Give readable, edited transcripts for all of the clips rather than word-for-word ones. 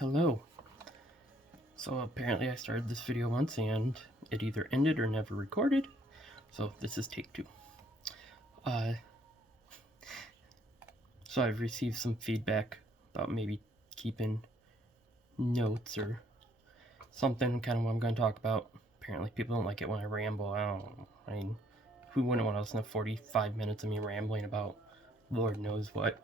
Hello. So apparently I started this video once and it either ended or never recorded. So this is take two. So I've received some feedback about maybe keeping notes or something, kind of what I'm going to talk about. Apparently people don't like it when I ramble. I don't know. I mean, who wouldn't want to listen to 45 minutes of me rambling about Lord knows what?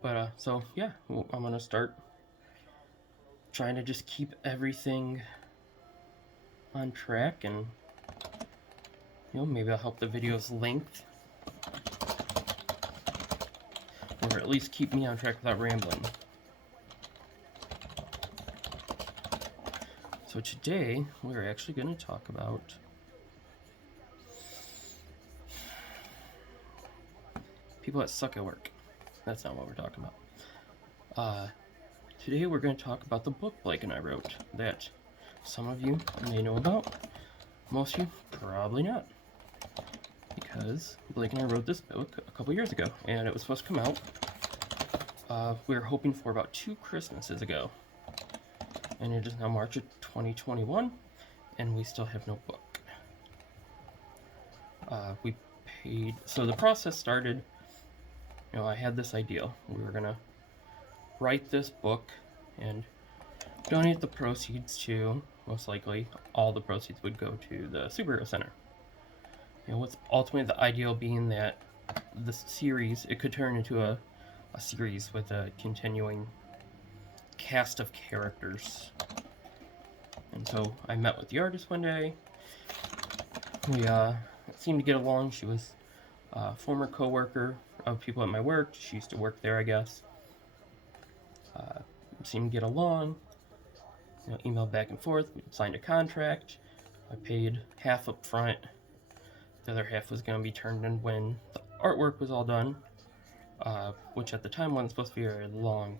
But so yeah, I'm going to start trying to just keep everything on track, and maybe I'll help the video's length, or at least keep me on track without rambling. So today we're actually going to talk about people that suck at work. That's not what we're talking about. Today we're going to talk about the book Blake and I wrote that some of you may know about, most of you probably not, because Blake and I wrote this book a couple years ago and it was supposed to come out. We were hoping for about 2 Christmases ago, and it is now March of 2021 and we still have no book. We paid, so the process started, I had this idea. We were gonna write this book and donate the proceeds to, most likely all the proceeds would go to the superhero center. What's ultimately the ideal being that the series, it could turn into a series with a continuing cast of characters. And so I met with the artist one day. We seemed to get along. She was a former co-worker of people at my work. She used to work there, I guess. Seemed to get along. Emailed back and forth. We signed a contract. I paid half up front. The other half was going to be turned in when the artwork was all done, which at the time wasn't supposed to be very long.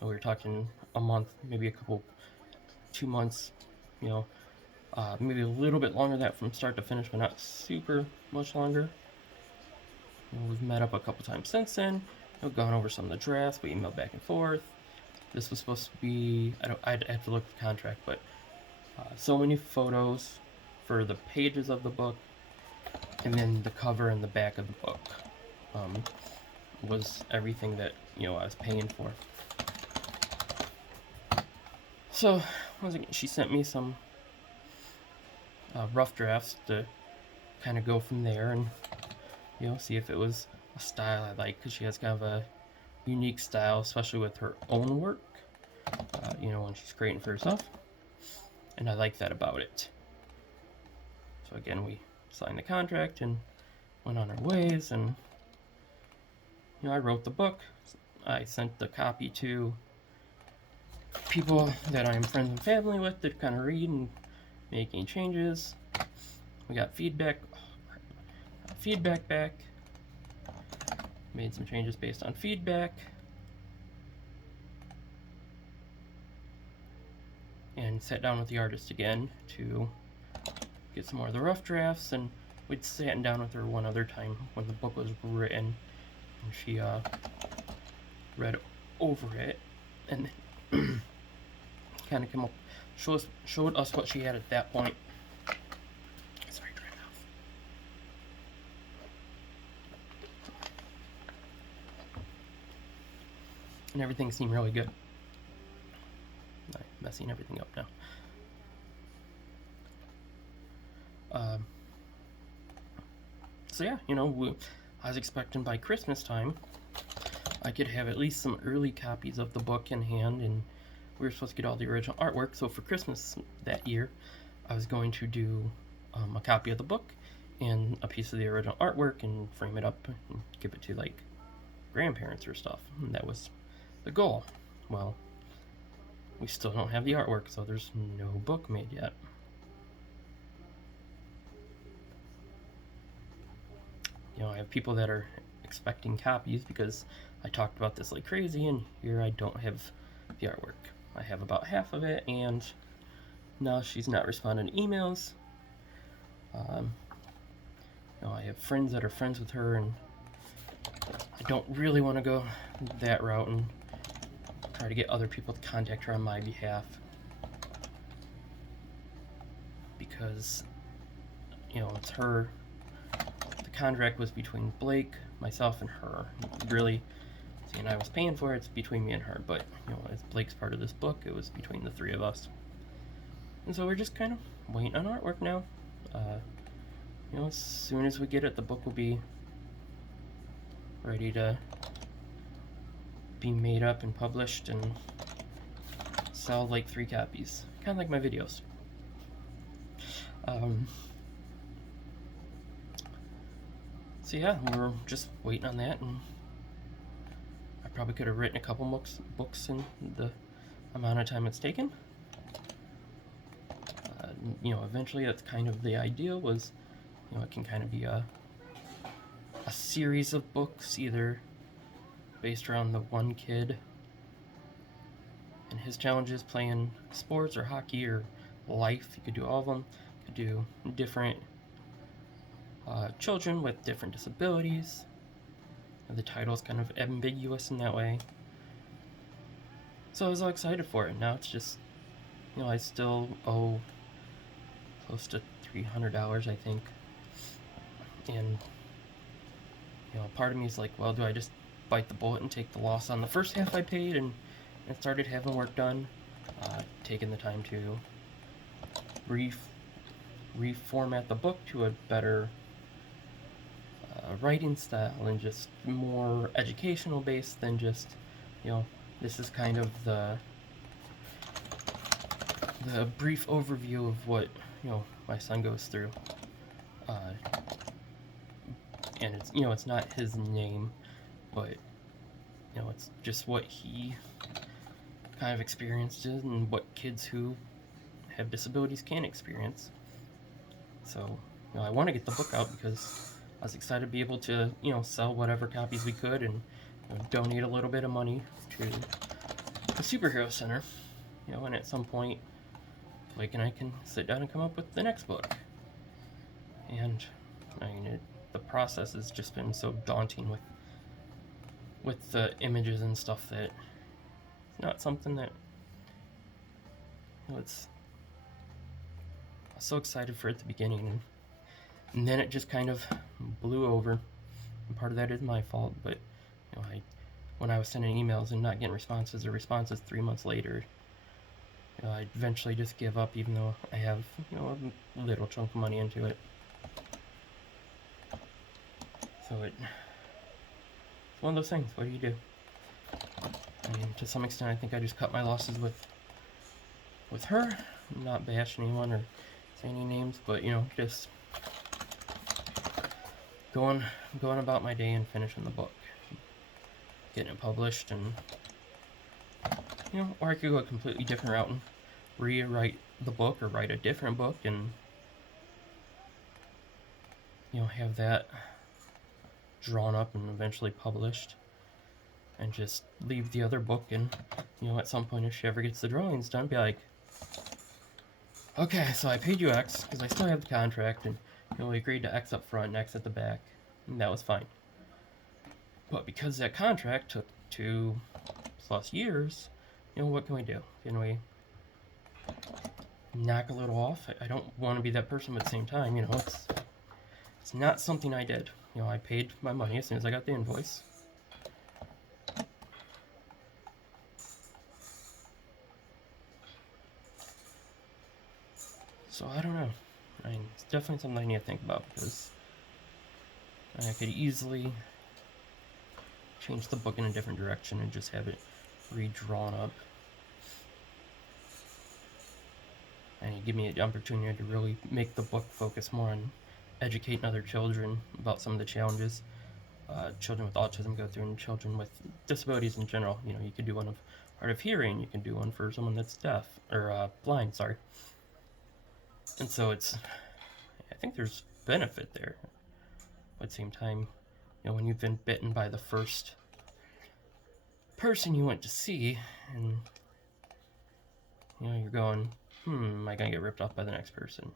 We were talking a month, maybe 2 months, maybe a little bit longer than that from start to finish, but not super much longer. We've met up a couple times since then. We've gone over some of the drafts. We emailed back and forth. This was supposed to be, I'd have to look at the contract, but so many photos for the pages of the book, and then the cover and the back of the book was everything that I was paying for. So once again, she sent me some rough drafts to kind of go from there and see if it was a style I like, because she has kind of a unique style, especially with her own work, when she's creating for herself, and I like that about it. So again, we signed the contract and went on our ways, and I wrote the book. I sent the copy to people that I'm friends and family with to kind of read and make any changes. We got feedback back. Made some changes based on feedback. And sat down with the artist again to get some more of the rough drafts, and we'd sat down with her one other time when the book was written, and she read over it and then kind of came up, showed us what she had at that point. Sorry, dry mouth. And everything seemed really good. I'm messing everything up now. So yeah, I was expecting by Christmas time I could have at least some early copies of the book in hand, and we were supposed to get all the original artwork. So for Christmas that year, I was going to do a copy of the book and a piece of the original artwork and frame it up and give it to like grandparents or stuff. And that was the goal. Well, we still don't have the artwork, so there's no book made yet. I have people that are expecting copies because I talked about this like crazy, and here I don't have the artwork. I have about half of it, and now she's not responding to emails. I have friends that are friends with her, and I don't really want to go that route and try to get other people to contact her on my behalf, because, you know, it's her. The contract was between Blake, myself, and her. Really, and I was paying for it, it's between me and her, but, you know, as Blake's part of this book, it was between the three of us. And so we're just kind of waiting on artwork now. You know, as soon as we get it, the book will be ready to be made up and published and sell like 3 copies. Kind of like my videos. So yeah, we're just waiting on that, and I probably could have written a couple books in the amount of time it's taken. You know, eventually that's kind of the idea, was, you know, it can kind of be a series of books, either based around the one kid and his challenges playing sports or hockey or life. You could do all of them. You could do different children with different disabilities. The title's kind of ambiguous in that way. So I was all excited for it. Now it's just, you know, I still owe close to $300, I think. And, you know, part of me is like, well, do I just bite the bullet and take the loss on the first half I paid and started having work done? Taking the time to reformat the book to a better writing style and just more educational based than just, you know, this is kind of the brief overview of what, you know, my son goes through. And it's, you know, it's not his name, but, you know, it's just what he kind of experienced and what kids who have disabilities can experience. So, you know, I want to get the book out because I was excited to be able to, you know, sell whatever copies we could and, you know, donate a little bit of money to the Superhero Center. You know, and at some point, Blake and I can sit down and come up with the next book. And, I mean, the process has just been so daunting with the images and stuff that it's not something that, you know, it's, I was so excited for it at the beginning, and then it just kind of blew over. And part of that is my fault, but, you know, when I was sending emails and not getting responses 3 months later, you know, I eventually just give up, even though I have, you know, a little chunk of money into it. So it's one of those things. What do you do? I mean, to some extent, I think I just cut my losses with her. Not bash anyone or say any names, but, you know, just going about my day and finishing the book, getting it published, and, you know, or I could go a completely different route and rewrite the book or write a different book and, you know, have that drawn up and eventually published, and just leave the other book, and, you know, at some point if she ever gets the drawings done, be like, okay, so I paid you X because I still have the contract, and, you know, we agreed to X up front and X at the back, and that was fine. But because that contract took 2+ years, you know, what can we do? Can we knock a little off? I don't want to be that person, but at the same time, you know, it's not something I did. You know, I paid my money as soon as I got the invoice. So I don't know. I mean, it's definitely something I need to think about, because I could easily change the book in a different direction and just have it redrawn up. And you give me an opportunity to really make the book focus more on educating other children about some of the challenges children with autism go through, and children with disabilities in general. You know, you could do one of hard of hearing, you can do one for someone that's deaf, or blind, sorry. And so I think there's benefit there. But at the same time, you know, when you've been bitten by the first person you went to see, and, you know, you're going, am I gonna get ripped off by the next person?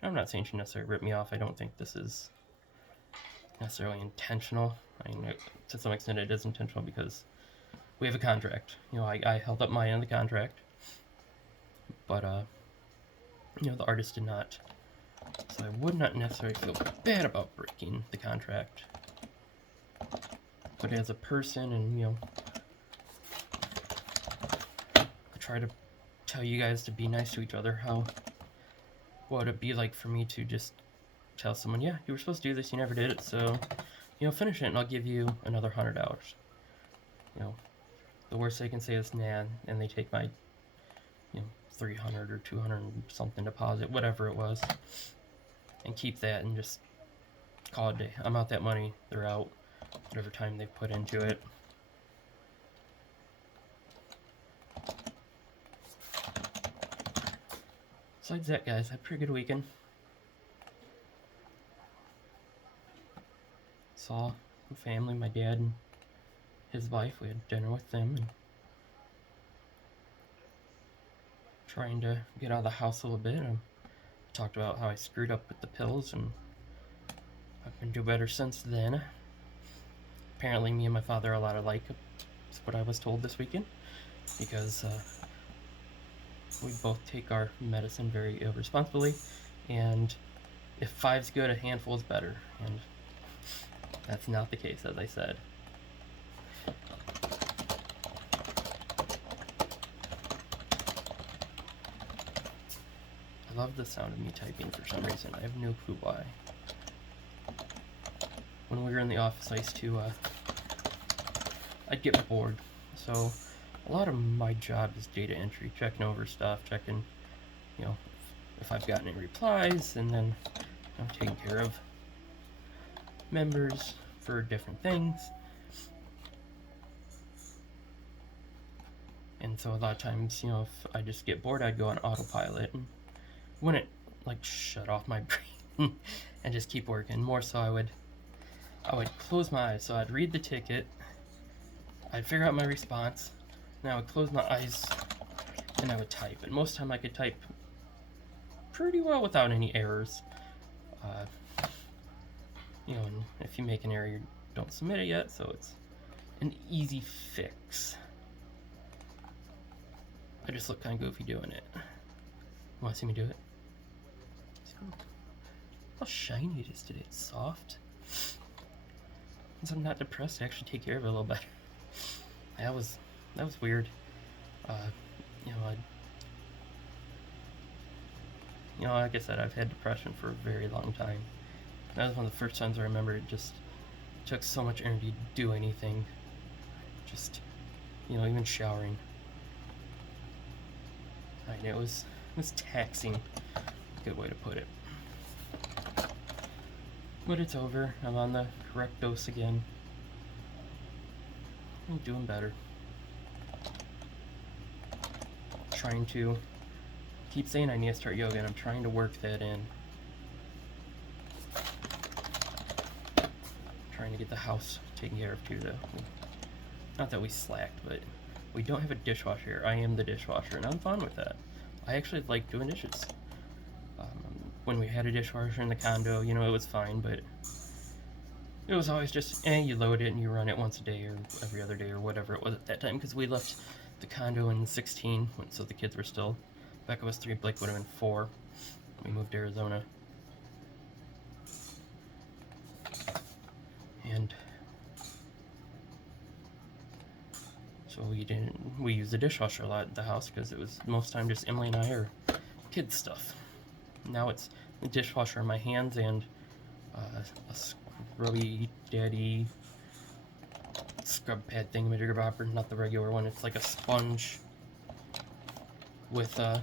And I'm not saying she necessarily ripped me off. I don't think this is necessarily intentional. I mean, to some extent it is intentional because we have a contract. I held up my end of the contract, but the artist did not. So I would not necessarily feel bad about breaking the contract. But as a person, and I try to tell you guys to be nice to each other. What would it be like for me to just tell someone, yeah, you were supposed to do this, you never did it, so finish it and I'll give you another $100. The worst they can say is nah, and they take my 300 or 200 something deposit, whatever it was, and keep that and just call it a day. I'm out that money, they're out, whatever time they've put into it. Besides that, guys, I had a pretty good weekend. Saw the family, my dad and his wife. We had dinner with them and trying to get out of the house a little bit. I talked about how I screwed up with the pills, and I've been doing better since then. Apparently, me and my father are a lot alike. That's what I was told this weekend, because we both take our medicine very irresponsibly, and if 5's good, a handful is better, and that's not the case, as I said. I love the sound of me typing for some reason. I have no clue why. When we were in the office, I used to, I'd get bored. So a lot of my job is data entry, checking over stuff, checking, if I've gotten any replies, and then I'm taking care of members for different things. And so a lot of times, if I just get bored, I'd go on autopilot and wouldn't shut off my brain and just keep working. More so I would close my eyes. So I'd read the ticket, I'd figure out my response, and I would close my eyes and I would type. And most of the time I could type pretty well without any errors. And if you make an error, you don't submit it yet, so it's an easy fix. I just look kind of goofy doing it. You want to see me do it? See how shiny it is today. It's soft. Since I'm not depressed, I actually take care of it a little better. That was weird. Like I said, I've had depression for a very long time. That was one of the first times I remember it just took so much energy to do anything. Just, even showering. It was taxing. Good way to put it. But it's over. I'm on the correct dose again. I'm doing better. Trying to keep saying I need to start yoga, and I'm trying to work that in. Trying to get the house taken care of too, though. Not that we slacked, but we don't have a dishwasher here. I am the dishwasher, and I'm fine with that. I actually like doing dishes. When we had a dishwasher in the condo, it was fine, but it was always just, you load it and you run it once a day or every other day or whatever it was at that time, because we left the condo in 16, so the kids were still, Becca was 3, Blake would have been 4. We moved to Arizona. And so we used the dishwasher a lot at the house because it was most time just Emily and I or kids stuff. Now it's the dishwasher in my hands and a scrubby daddy scrub pad thingamajigger bopper, not the regular one. It's like a sponge with the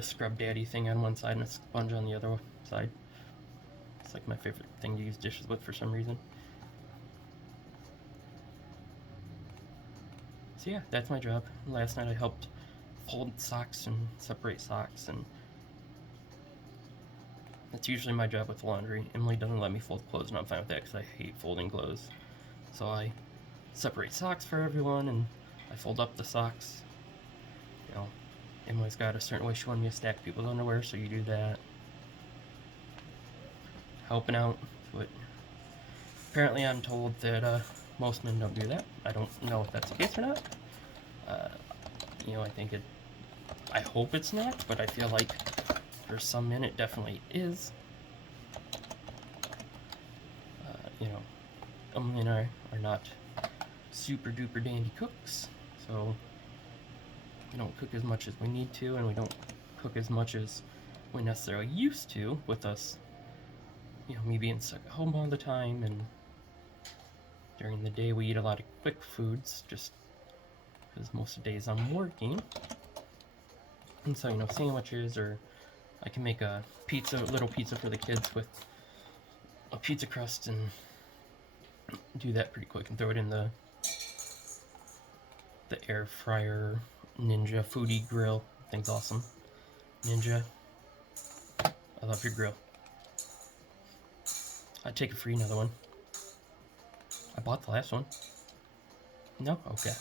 scrub daddy thing on one side and a sponge on the other side. It's like my favorite thing to use dishes with for some reason. So yeah, that's my job. Last night I helped fold socks and separate socks, and that's usually my job with laundry. Emily doesn't let me fold clothes, and I'm fine with that because I hate folding clothes. So I separate socks for everyone, and I fold up the socks. Emily's got a certain way she wanted me to stack people's underwear, so you do that. Helping out, what Apparently, I'm told that most men don't do that. I don't know if that's the case or not. I think I hope it's not, but I feel like for some men it definitely is. Men are not super duper dandy cooks, so we don't cook as much as we need to, and we don't cook as much as we necessarily used to, with us, me being stuck at home all the time, and during the day we eat a lot of quick foods, just because most of the days I'm working. And so, sandwiches, or I can make a little pizza for the kids with a pizza crust and do that pretty quick and throw it in the air fryer. Ninja Foodie Grill. Thing's awesome. Ninja, I love your grill. I'd take a free another one. I bought the last one. No? Okay.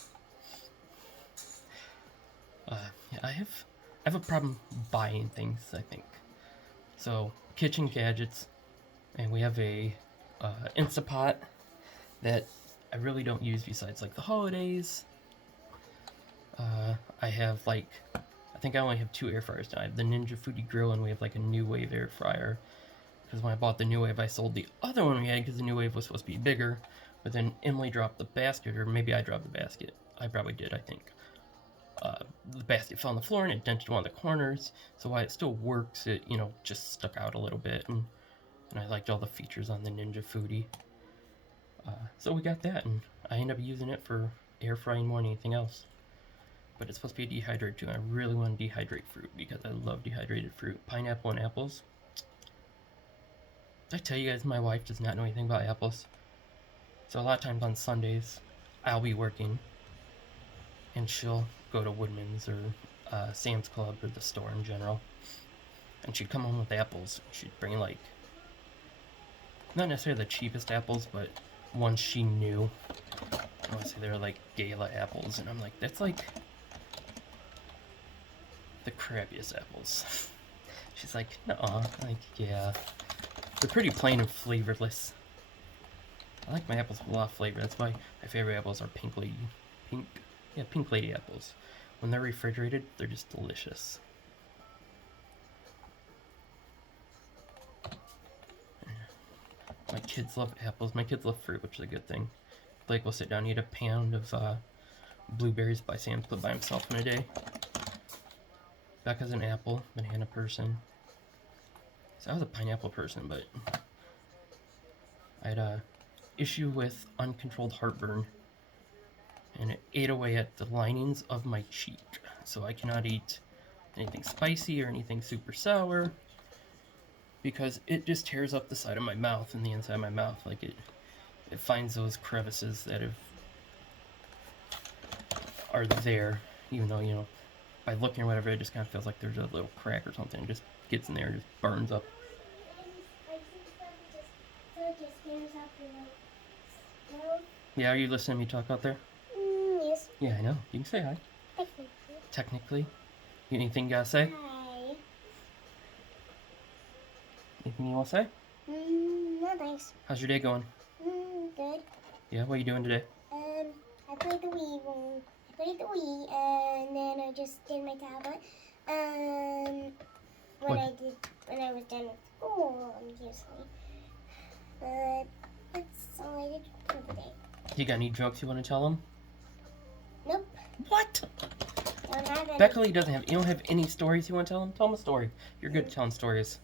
I have a problem buying things, I think. So, kitchen gadgets, and we have a Instapot that I really don't use besides like the holidays. I have I think I only have 2 air fryers now. I have the Ninja Foodie Grill, and we have like a New Wave air fryer. Because when I bought the New Wave, I sold the other one we had because the New Wave was supposed to be bigger. But then Emily dropped the basket, or maybe I dropped the basket. I probably did, I think. The basket fell on the floor and it dented one of the corners. So while it still works, it just stuck out a little bit, and I liked all the features on the Ninja Foodie. So we got that, and I ended up using it for air frying more than anything else. But it's supposed to be a dehydrator too, and I really want to dehydrate fruit because I love dehydrated fruit. Pineapple and apples. Did I tell you guys my wife does not know anything about apples? So a lot of times on Sundays, I'll be working, and she'll go to Woodman's or Sam's Club or the store in general, and she'd come home with apples. She'd bring not necessarily the cheapest apples, but ones she knew. I want to say they were like Gala apples, and I'm like, that's like the crappiest apples. She's like, nuh-uh. Like, yeah. They're pretty plain and flavorless. I like my apples with a lot of flavor. That's why my favorite apples are pink lady apples. When they're refrigerated, they're just delicious. My kids love apples. My kids love fruit, which is a good thing. Blake will sit down and eat a pound of blueberries by Sam's Club by himself in a day. Becca's an apple, banana person. So I was a pineapple person, but I had a issue with uncontrolled heartburn, and it ate away at the linings of my cheek. So I cannot eat anything spicy or anything super sour because it just tears up the side of my mouth and the inside of my mouth. Like it finds those crevices that are there, even though, by looking or whatever, it just kind of feels like there's a little crack or something. It just gets in there and just burns up. Yeah, are you listening to me talk out there? Yes. Yeah, I know. You can say hi. Technically. Anything you gotta say? Hi. Anything you want to say? No thanks. How's your day going? Good. Yeah, what are you doing today? I played the Wii one. I played the Wii, and then I just did my tablet. When I was done with school, obviously. But that's all I did for the day. You got any jokes you want to tell them? Nope. What? Don't have any. Becca Lee doesn't have. You don't have any stories you want to tell them? Tell them a story. You're good at telling stories.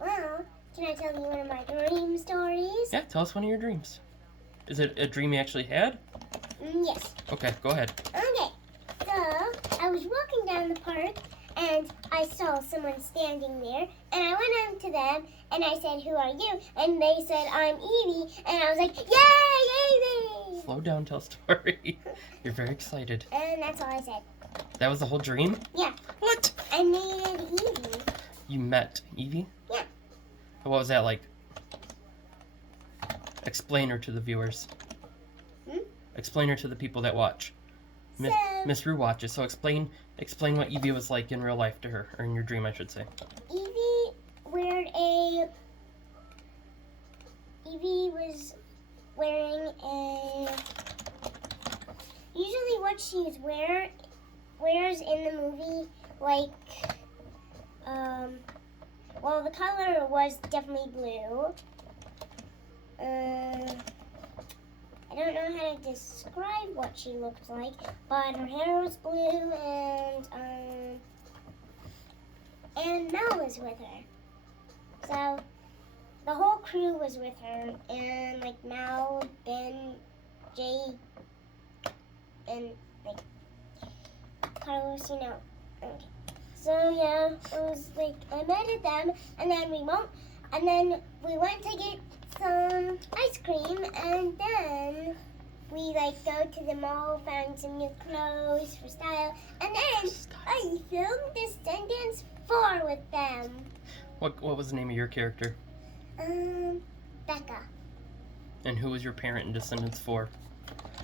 Well, can I tell you one of my dream stories? Yeah, tell us one of your dreams. Is it a dream you actually had? Yes. Okay, go ahead. Okay. So, I was walking down the park, and I saw someone standing there, and I went up to them, and I said, "Who are you?" And they said, "I'm Evie," and I was like, "Yay, Evie!" Slow down, tell a story. You're very excited. And that's all I said. That was the whole dream? Yeah. What? I made Evie. You met Evie? Yeah. What was that like? Explain her to the viewers. Explain her to the people that watch. Miss Rue watches, so explain what Evie was like in real life to her, or in your dream, I should say. Evie weared a what she's wears in the movie. Like, well, the color was definitely blue. I don't know how to describe what she looked like, but her hair was blue, and Mel was with her. So the whole crew was with her, and like Mel, Ben, Jay, and like Carlos, you know. Okay. So yeah, it was like I met them, and then we went to get some ice cream, and then we like go to the mall, found some new clothes for style, and then I filmed Descendants 4 with them. What was the name of your character? Becca. And who was your parent in Descendants 4?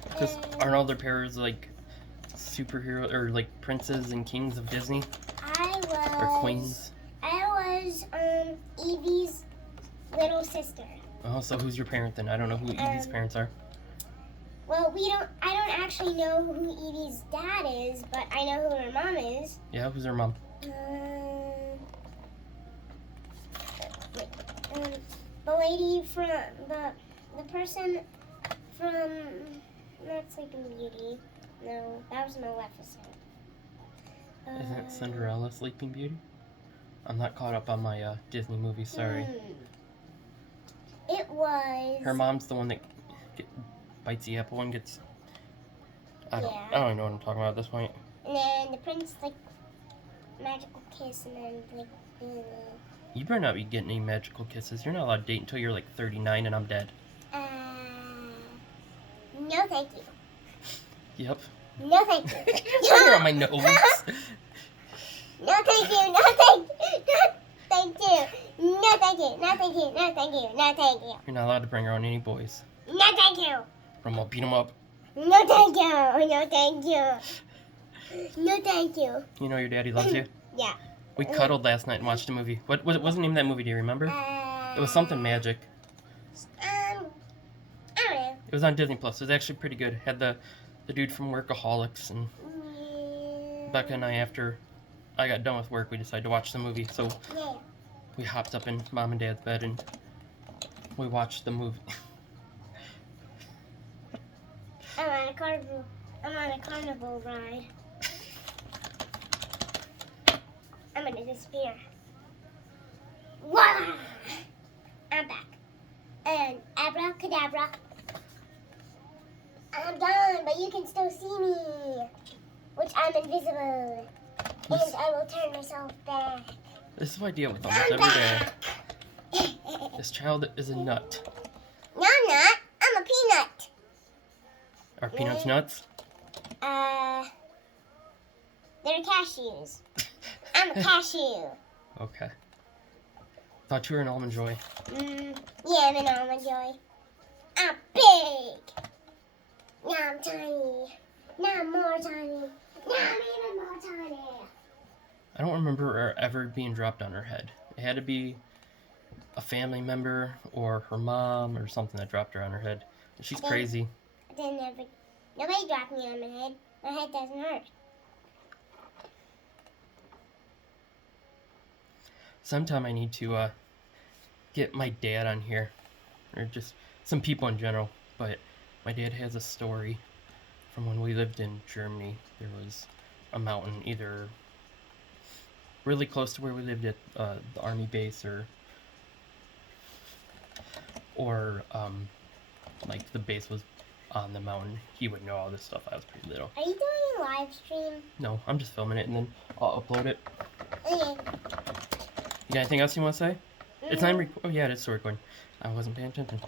Because aren't all their parents like superhero or like princes and kings of Disney? Or queens? I was Evie's little sister. Oh, so who's your parent then? I don't know who Evie's parents are. Well, I don't actually know who Evie's dad is, but I know who her mom is. Yeah, who's her mom? The lady from the person from not Sleeping Beauty. No, that was Maleficent. Isn't it Cinderella Sleeping Beauty? I'm not caught up on my Disney movies, sorry. It was... Her mom's the one that bites the apple and gets... I don't even know what I'm talking about at this point. And then the prince, like, magical kiss, and then, like... You better not be getting any magical kisses. You're not allowed to date until you're like 39 and I'm dead. No thank you. Yep. No thank you. You're finger on my nose. No thank you. No thank you. No thank you. No thank you. No thank you. No thank you. You're not allowed to bring around any boys. No thank you. Or I'm gonna beat them up. No thank you. No thank you. No thank you. You know your daddy loves you? Yeah. We cuddled last night and watched a movie. What was the name of that movie? Do you remember? It was something magic. I don't know. It was on Disney Plus. It was actually pretty good. Had the dude from Workaholics, and Becca and I, after I got done with work, we decided to watch the movie. So we hopped up in Mom and Dad's bed and we watched the movie. I'm on a carnival ride. I'm gonna disappear. Voila! I'm back. And abracadabra. I'm gone, but you can still see me. Which I'm invisible. And I will turn myself back. This is what I deal with almost every day. This child is a nut. No, I'm not. I'm a peanut. Are peanuts nuts? They're cashews. I'm a cashew. Okay. Thought you were an Almond Joy. Yeah, I'm an Almond Joy. I'm big. Now I'm tiny. Now I'm more tiny. Now I'm even more tiny. I don't remember her ever being dropped on her head. It had to be a family member or her mom or something that dropped her on her head. She's crazy. Nobody dropped me on my head. My head doesn't hurt. Sometime I need to get my dad on here, or just some people in general, but my dad has a story from when we lived in Germany. There was a mountain either really close to where we lived at the army base, or like the base was on the mountain. He would know all this stuff. I was pretty little. Are you doing a live stream? No, I'm just filming it and then I'll upload it. Okay. You got anything else you want to say? It's not oh yeah, it is still recording. I wasn't paying attention.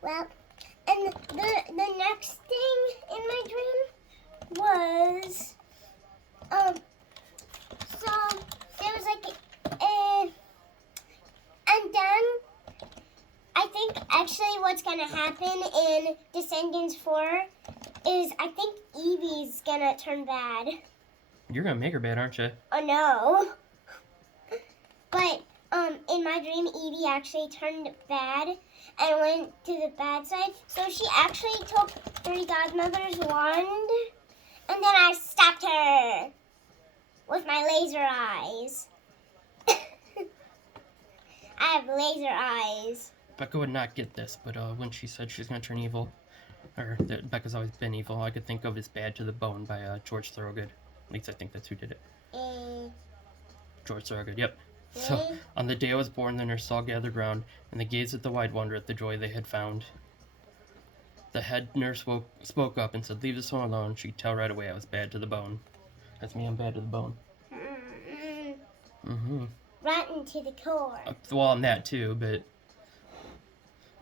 Well, and the next thing in my dream was so there was like and then I think actually what's gonna happen in Descendants 4 is I think Evie's gonna turn bad. You're gonna make her bad, aren't you? Oh no. But in my dream, Evie actually turned bad and went to the bad side. So she actually took Fairy Godmother's wand, and then I stopped her with my laser eyes. I have laser eyes. Becca would not get this, but when she said she's gonna turn evil, or that Becca's always been evil, all I could think of is Bad to the Bone by George Thorogood. At least I think that's who did it. George Thorogood, yep. Really? So, on the day I was born, the nurses all gathered round, and they gazed at the wide wonder at the joy they had found. The head nurse spoke up and said, "Leave this one alone. She'd tell right away I was bad to the bone." That's me, I'm bad to the bone. Mm-hmm. Rotten to the core. Well, I'm that too, but...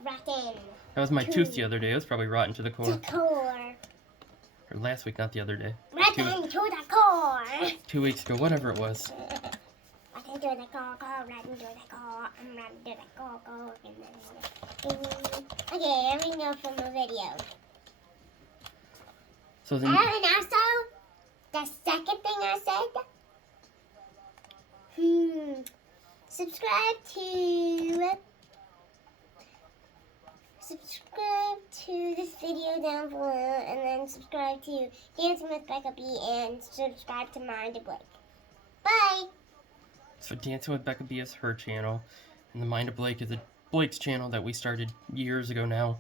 Rotten. That was my tooth the other day. It was probably rotten to the core. To core. Or last week, not the other day. Rotten to the core. 2 weeks ago, whatever it was. Rotten to the core, rotten to the core, rotten to the core. Okay, let me go from the video. So then... And also, the second thing I said, subscribe to this video down below, and then subscribe to Dancing with Becca B, and subscribe to Mind of Blake. Bye! So Dancing with Becca B is her channel, and The Mind of Blake is Blake's channel that we started years ago now,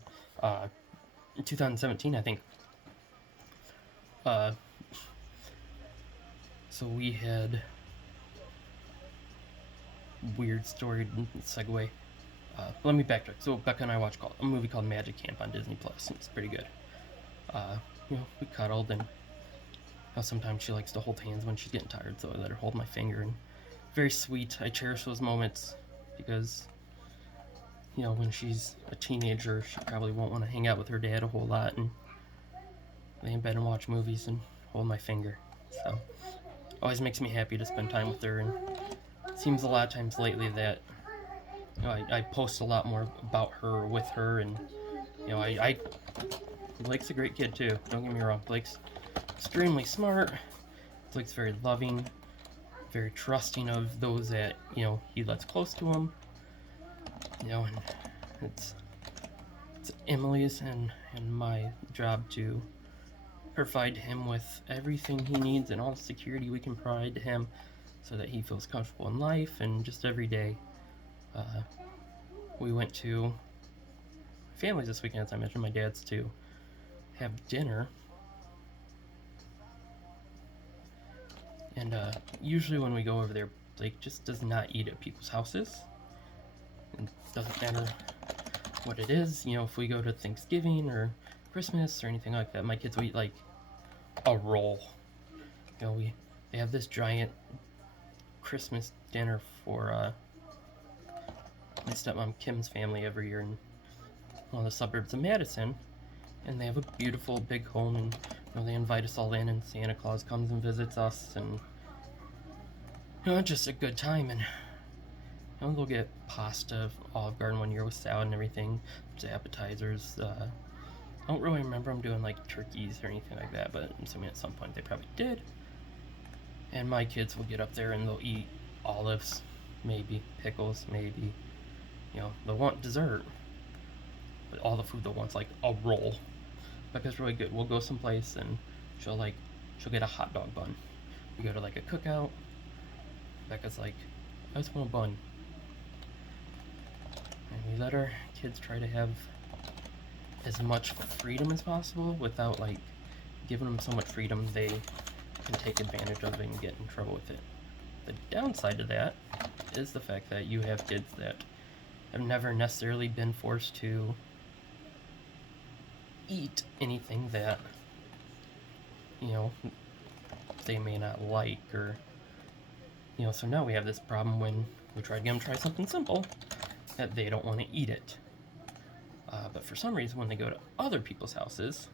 in 2017, I think. So we had weird story segue. Let me backtrack. So Becca and I watched a movie called Magic Camp on Disney Plus. It's pretty good. We cuddled, and sometimes she likes to hold hands when she's getting tired, so I let her hold my finger, and very sweet. I cherish those moments because, when she's a teenager, she probably won't want to hang out with her dad a whole lot and lay in bed and watch movies and hold my finger. So, always makes me happy to spend time with her, and it seems a lot of times lately that, I post a lot more about her, with her, and, Blake's a great kid too, don't get me wrong. Blake's extremely smart. Blake's very loving, very trusting of those that, he lets close to him. And it's Emily's and my job to provide him with everything he needs and all the security we can provide to him so that he feels comfortable in life and just every day. We went to families this weekend, as I mentioned, my dad's, to have dinner. And usually when we go over there, Blake just does not eat at people's houses. It doesn't matter what it is. If we go to Thanksgiving or Christmas or anything like that, my kids will eat like a roll. They have this giant Christmas dinner for my stepmom Kim's family every year in one of the suburbs of Madison, and they have a beautiful big home, and they invite us all in, and Santa Claus comes and visits us, and just a good time. And they'll get pasta, Olive Garden one year with salad and everything, just appetizers. I don't really remember them doing like turkeys or anything like that, but I'm assuming at some point they probably did. And my kids will get up there and they'll eat olives, maybe pickles, maybe, they'll want dessert, but all the food they'll want's like a roll. Becca's really good. We'll go someplace and she'll get a hot dog bun. We go to like a cookout. Becca's like, I just want a bun. And we let our kids try to have as much freedom as possible without like giving them so much freedom they can take advantage of it and get in trouble with it. The downside of that is the fact that you have kids that have never necessarily been forced to eat anything that they may not like, or so now we have this problem when we try to get them to try something simple that they don't want to eat it. But for some reason when they go to other people's houses,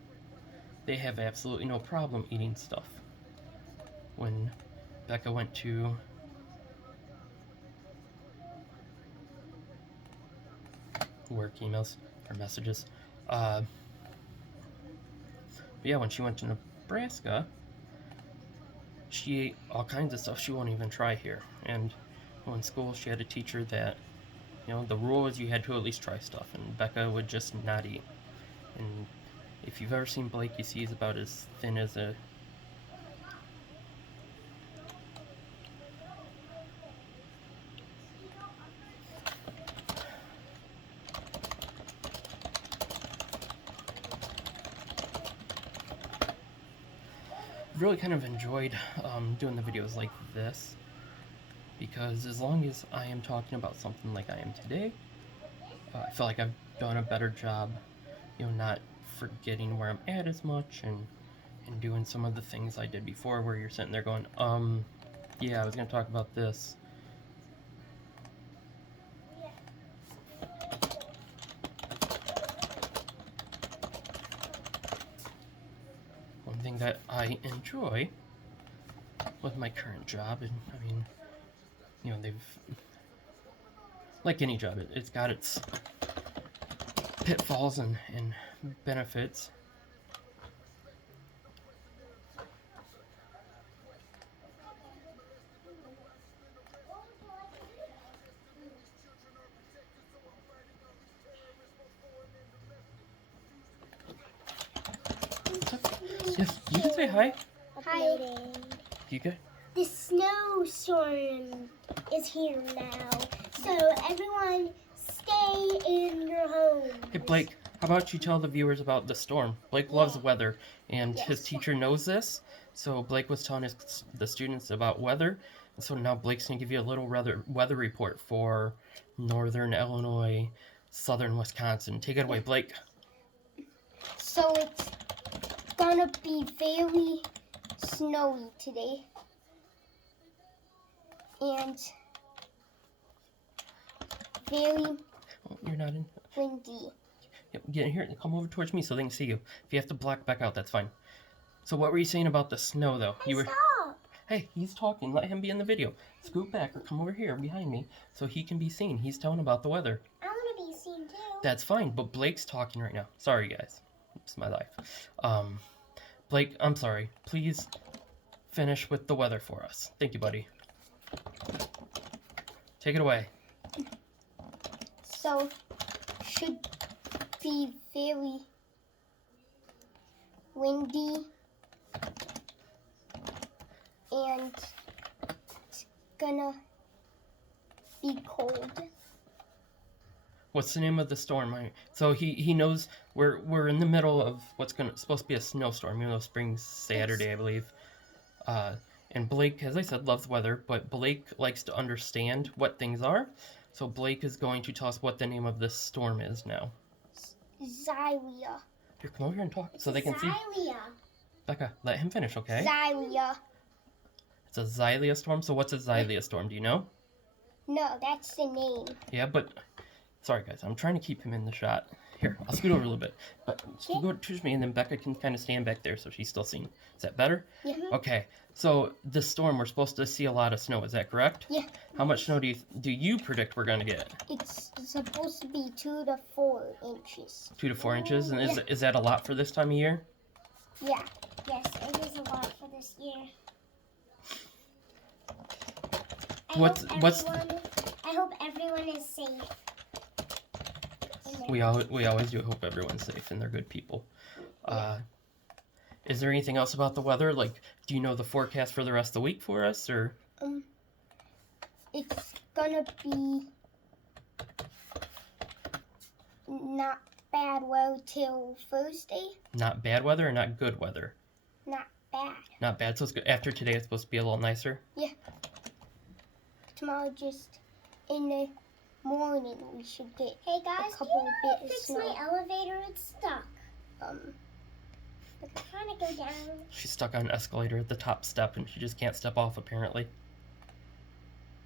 they have absolutely no problem eating stuff. When Becca went to work emails or messages, but yeah, when she went to Nebraska, she ate all kinds of stuff she won't even try here. And Well, in school, she had a teacher that, the rule is you had to at least try stuff, and Becca would just not eat. And if you've ever seen Blake, you see he's about as thin as a... Really kind of enjoyed doing the videos like this, because as long as I am talking about something like I am today, I feel like I've done a better job, not forgetting where I'm at as much, and doing some of the things I did before where you're sitting there going, yeah, I was going to talk about this. One thing that I enjoy with my current job, and I mean, they've, like any job, it's got its pitfalls and benefits. Yes, you can say hi. Hi. You good? The snowstorm is here now, so everyone stay in your homes. Hey, Blake, how about you tell the viewers about the storm? Blake loves weather, and his teacher knows this, so Blake was telling the students about weather, and so now Blake's going to give you a little weather report for northern Illinois, southern Wisconsin. Take it away, Blake. So it's gonna be very snowy today, and very You're not in. windy. Get in here and come over towards me so they can see you. If you have to block back out, that's fine. So what were you saying about the snow, though? Stop! Hey, he's talking. Let him be in the video. Scoot back or come over here behind me so he can be seen. He's telling about the weather. I want to be seen too. That's fine, but Blake's talking right now. Sorry, guys. It's my life. Blake, I'm sorry. Please finish with the weather for us. Thank you, buddy. Take it away. So, should be very windy, and it's gonna be cold. What's the name of the storm? So he knows we're in the middle of what's supposed to be a snowstorm, even though spring's Saturday, I believe. And Blake, as I said, loves weather, but Blake likes to understand what things are. So Blake is going to tell us what the name of this storm is now. Xylia. Here, come over here and talk so they can see. Xylia. Becca, let him finish, okay? Xylia. It's a Xylia storm. So what's a Xylia storm? Do you know? No, that's the name. Yeah, but sorry guys, I'm trying to keep him in the shot. Here, I'll scoot over a little bit. But scoot over towards me, and then Becca can kind of stand back there so she's still seen. Is that better? Yeah. Okay, so this storm, we're supposed to see a lot of snow. Is that correct? Yeah. How much snow do you predict we're going to get? It's supposed to be 2 to 4 inches. 2 to 4 inches? And is that a lot for this time of year? Yeah. Yes, it is a lot for this year. I hope everyone is safe. We always do hope everyone's safe and they're good people. Is there anything else about the weather? Like, do you know the forecast for the rest of the week for us, or? It's gonna be not bad weather till Thursday. Not bad weather or not good weather? Not bad. Not bad. So it's good. After today, it's supposed to be a little nicer. Yeah. Tomorrow, just in the morning, we should get a couple bits of snow. My elevator, it's stuck. I'm trying to go down. She's stuck on an escalator at the top step, and she just can't step off, apparently.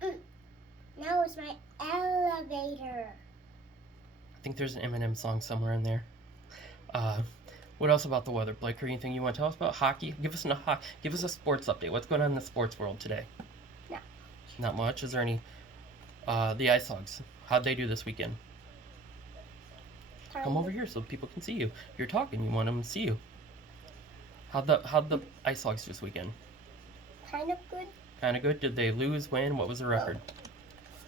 Now it's my elevator. I think there's an Eminem song somewhere in there. What else about the weather, Blake? Or anything you want to tell us about hockey? Give us a sports update. What's going on in the sports world today? No. Not much. Is there any? The Ice Hogs. How'd they do this weekend? Come over here so people can see you. You're talking. You want them to see you. How'd the Ice Hogs do this weekend? Kind of good. Kind of good. Did they lose? Win? What was the record?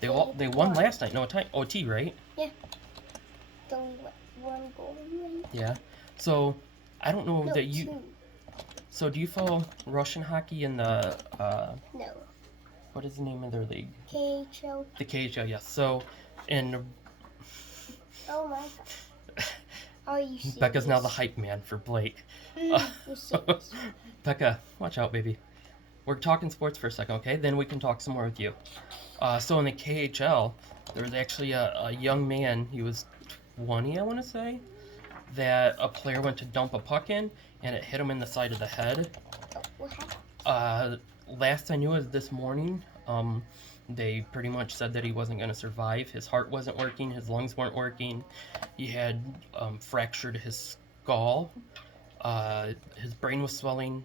They won last night. No time OT, right? Yeah. The one goal. Yeah. So I don't know No, that you. two. So do you follow Russian hockey in the No. what is the name of their league? KHL. The KHL. Yes. So in Oh my god. Are you serious? Becca's now the hype man for Blake. You're serious. Becca, watch out, baby. We're talking sports for a second, okay? Then we can talk some more with you. So in the KHL, there was actually a young man, he was 20, I want to say, that a player went to dump a puck in, and it hit him in the side of the head. What happened? Last I knew was this morning. They pretty much said that he wasn't going to survive. His heart wasn't working, his lungs weren't working. He had fractured his skull. His brain was swelling.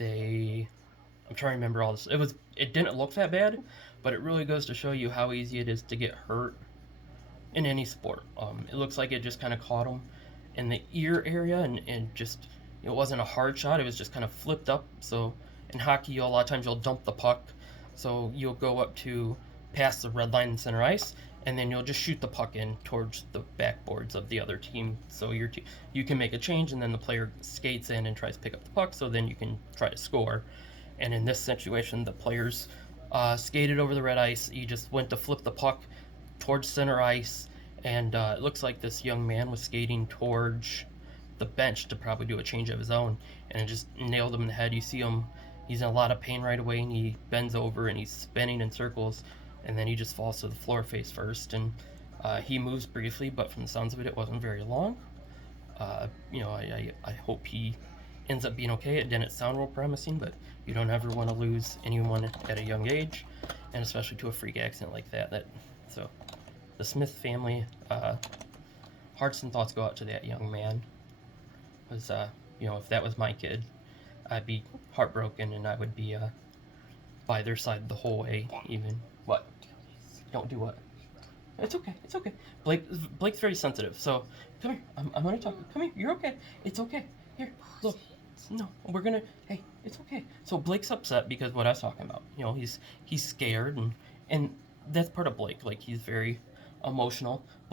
I'm trying to remember all this. It didn't look that bad, but it really goes to show you how easy it is to get hurt in any sport. It looks like it just kind of caught him in the ear area, and just it wasn't a hard shot. It was just kind of flipped up. So in hockey, a lot of times you'll dump the puck, so you'll go up to past the red line in center ice, and then you'll just shoot the puck in towards the backboards of the other team. So you can make a change, and then the player skates in and tries to pick up the puck. So then you can try to score. And in this situation, the players skated over the red ice. He just went to flip the puck towards center ice, and it looks like this young man was skating towards the bench to probably do a change of his own, and it just nailed him in the head. You see him, he's in a lot of pain right away, and he bends over and he's spinning in circles, and then he just falls to the floor face first, and he moves briefly, but from the sounds of it, it wasn't very long. I hope he ends up being okay. It didn't sound real promising, but you don't ever want to lose anyone at a young age, and especially to a freak accident like that. So the Smith family, hearts and thoughts go out to that young man. Because if that was my kid, I'd be heartbroken, and I would be by their side the whole way. Even what? Don't do what? It's okay. It's okay. Blake's very sensitive. So come here. I'm gonna talk. Come here. You're okay. It's okay. Here, look. No, we're gonna. Hey, it's okay. So Blake's upset because what I was talking about. He's scared, and that's part of Blake. Like, he's very emotional. Blake